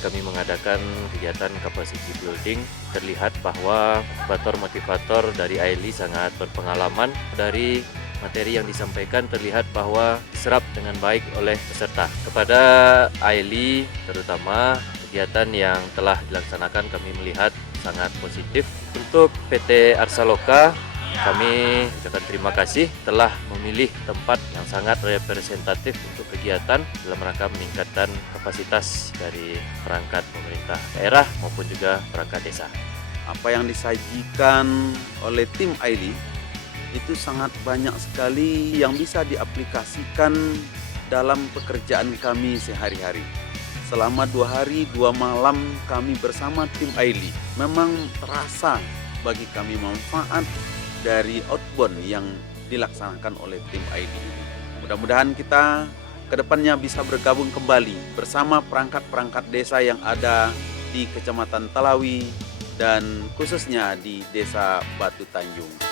kami mengadakan kegiatan capacity building. Terlihat bahwa motivator dari AILI sangat berpengalaman. Dari materi yang disampaikan terlihat bahwa diserap dengan baik oleh peserta. Kepada AILI terutama, kegiatan yang telah dilaksanakan kami melihat sangat positif. Untuk PT Arsaloka, kami ucapkan terima kasih telah memilih tempat yang sangat representatif untuk kegiatan dalam rangka meningkatkan kapasitas dari perangkat pemerintah daerah maupun juga perangkat desa. Apa yang disajikan oleh tim AILI itu sangat banyak sekali yang bisa diaplikasikan dalam pekerjaan kami sehari-hari. Selama 2 hari 2 malam kami bersama tim AILI, memang terasa bagi kami manfaat dari outbound yang dilaksanakan oleh tim AILI. Mudah-mudahan kita kedepannya bisa bergabung kembali bersama perangkat-perangkat desa yang ada di Kecamatan Talawi dan khususnya di Desa Batu Tanjung.